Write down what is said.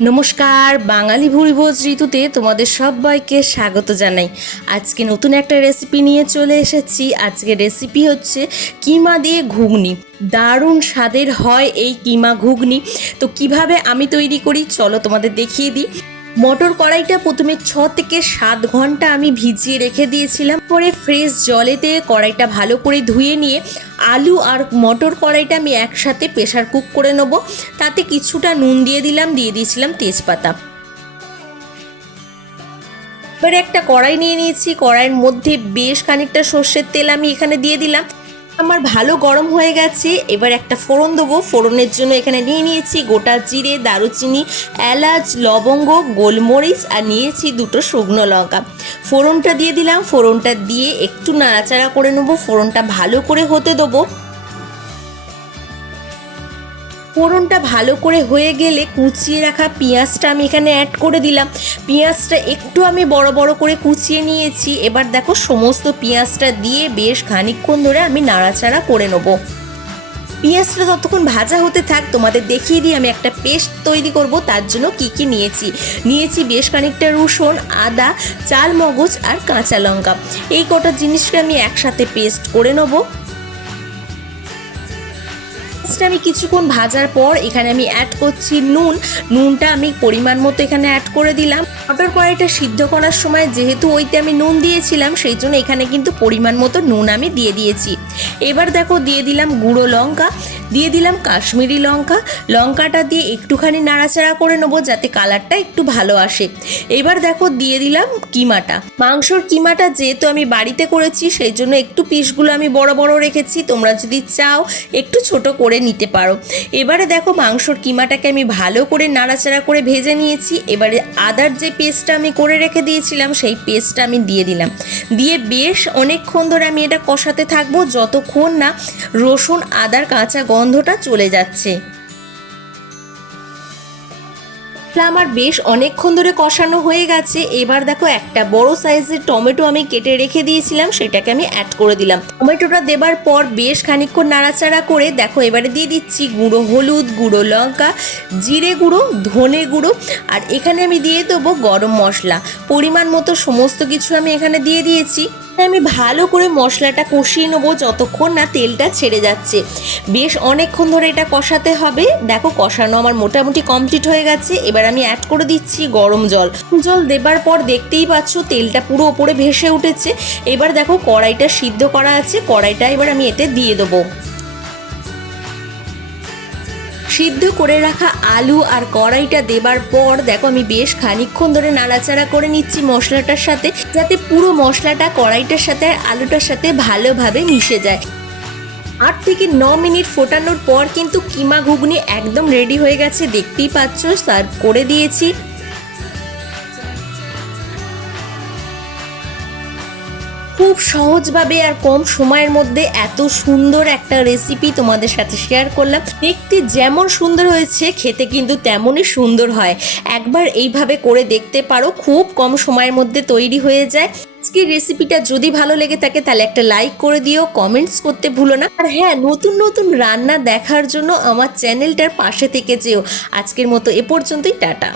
নমস্কার, বাঙালি ভুরিভোজ ঋতুতে তোমাদের সবাইকে স্বাগত জানাই। আজকে নতুন একটা রেসিপি নিয়ে চলে এসেছি। আজকের রেসিপি হচ্ছে কিমা দিয়ে ঘুগনি। দারুণ স্বাদের হয় এই কিমা ঘুগনি। তো কিভাবে আমি তৈরি করি চলো তোমাদের দেখিয়ে দিই। মটর কড়াইটা প্রথমে 6 থেকে 7 ঘন্টা আমি ভিজিয়ে রেখে দিয়েছিলাম। পরে ফ্রেশ জলেতে কড়াইটা ভালো করে ধুয়ে নিয়ে আলু আর মটর কড়াইটা আমি একসাথে প্রেসার কুক করে নেব। তাতে কিছুটা নুন দিয়ে দিয়েছিলাম তেজপাতা। এবারে একটা কড়াই নিয়ে নিয়েছি, কড়াইয়ের মধ্যে বেশ খানিকটা সর্ষের তেল আমি এখানে দিয়ে দিলাম। আমার ভালো গরম হয়ে গেছে। এবার একটা ফোড়ন দেবো। ফোড়নের জন্য এখানে নিয়ে নিয়েছি গোটা জিরে, দারুচিনি, এলাচ, লবঙ্গ, গোলমরিচ আর নিয়েছি 2টো শুকনো লঙ্কা। ফোড়নটা দিয়ে দিলাম। ফোড়নটা দিয়ে একটু নাড়াচাড়া করে নেবো। ফোড়নটা ভালো করে হতে দেবো। ফোড়নটা ভালো করে হয়ে গেলে কুচিয়ে রাখা পেঁয়াজটা আমি এখানে অ্যাড করে দিলাম। পেঁয়াজটা একটু আমি বড় বড় করে কুচিয়ে নিয়েছি। এবার দেখো সমস্ত পেঁয়াজটা দিয়ে বেশ খানিকক্ষণ ধরে আমি নাড়াচাড়া করে নেব। পেঁয়াজটা ততক্ষণ ভাজা হতে থাক, তোমাদের দেখিয়ে দিই আমি একটা পেস্ট তৈরি করব। তার জন্য কি নিয়েছি বেশ খানিকটা রসুন, আদা, চাল মগজ আর কাঁচা লঙ্কা। এই কটা জিনিসকে আমি একসাথে পেস্ট করে নেবো। আমি কিছুক্ষণ ভাজার পর এখানে আমি অ্যাড করছি নুনটা আমি পরিমাণ মতো এখানে অ্যাড করে দিলাম। মটর কড়াইটা সিদ্ধ করার সময় যেহেতু ওইতে আমি নুন দিয়েছিলাম, সেই জন্য এখানে কিন্তু পরিমাণ মতো নুন আমি দিয়ে দিয়েছি। এবার দেখো দিয়ে দিলাম গুঁড়ো লঙ্কা, দিয়ে দিলাম কাশ্মীরি লঙ্কা। লঙ্কাটা দিয়ে একটুখানি নাড়াচাড়া করে নেবো যাতে কালারটা একটু ভালো আসে। এবার দেখো দিয়ে দিলাম কিমাটা। মাংসর কিমাটা যেহেতু আমি বাড়িতে করেছি সেই জন্য একটু পিসগুলো আমি বড় বড় রেখেছি। তোমরা যদি চাও একটু ছোট করে নিতে পারো। এবারে দেখো মাংসর কিমাটাকে আমি ভালো করে নাড়াচাড়া করে ভেজে নিয়েছি। এবারে আদার যে পেস্টটা আমি করে রেখে দিয়েছিলাম সেই পেস্টটা আমি দিয়ে দিলাম। দিয়ে বেশ অনেকক্ষণ ধরে আমি এটা কষাতে থাকবো যতক্ষণ না রসুন আদার কাঁচা গন্ধটা চলে যাচ্ছে। আমার বেশ অনেকক্ষণ ধরে কষানো হয়ে গেছে। এবার দেখো একটা বড় সাইজের টমেটো আমি কেটে রেখে দিয়েছিলাম, সেটাকে আমি অ্যাড করে দিলাম। টমেটোটা দেবার পর বেশ খানিকক্ষণ নাড়াচাড়া করে দেখো এবারে দিয়ে দিচ্ছি গুঁড়ো হলুদ, গুঁড়ো লঙ্কা, জিরে গুঁড়ো, ধনে গুঁড়ো আর এখানে আমি দিয়ে দেবো গরম মশলা। পরিমাণ মতো সমস্ত কিছু আমি এখানে দিয়ে দিয়েছি। আমি ভালো করে মশলাটা কষিয়ে নেবো যতক্ষণ না তেলটা ছেড়ে যাচ্ছে। বেশ অনেকক্ষণ ধরে এটা কষাতে হবে। দেখো কষানো আমার মোটামুটি কমপ্লিট হয়ে গেছে। এবার আমি অ্যাড করে দিচ্ছি গরম জল দেবার পর দেখতেই পাচ্ছ তেলটা পুরো ওপরে ভেসে উঠেছে। এবার দেখো কড়াইটা সিদ্ধ করা আছে, কড়াইটা এবার আমি এতে দিয়ে দেবো। সিদ্ধ করে রাখা আলু আর কড়াইটা দেবার পর দেখো আমি বেশ খানিকক্ষণ ধরে নাড়াচাড়া করে নিচ্ছি মশলাটার সাথে, যাতে পুরো মশলাটা কড়াইটার সাথে আর আলুটার সাথে ভালোভাবে মিশে যায়। 8 থেকে 9 মিনিট ফোটানোর পর কিন্তু কিমা ঘুগনি একদম রেডি হয়ে গেছে। দেখতেই পাচ্ছ সার্ভ করে দিয়েছি। খুব সহজভাবে আর কম সময়ের মধ্যে এত সুন্দর একটা রেসিপি তোমাদের সাথে শেয়ার করলাম। দেখতে যেমন সুন্দর হয়েছে খেতে কিন্তু তেমনই সুন্দর হয়। একবার এইভাবে করে দেখতে পারো, খুব কম সময়ের মধ্যে তৈরি হয়ে যায়। আজকের রেসিপিটা যদি ভালো লেগে থাকে তাহলে একটা লাইক করে দিও, কমেন্টস করতে ভুলো না। আর হ্যাঁ, নতুন নতুন রান্না দেখার জন্য আমার চ্যানেলটার পাশে থেকে যেও। আজকের মতো এ পর্যন্তই, টাটা।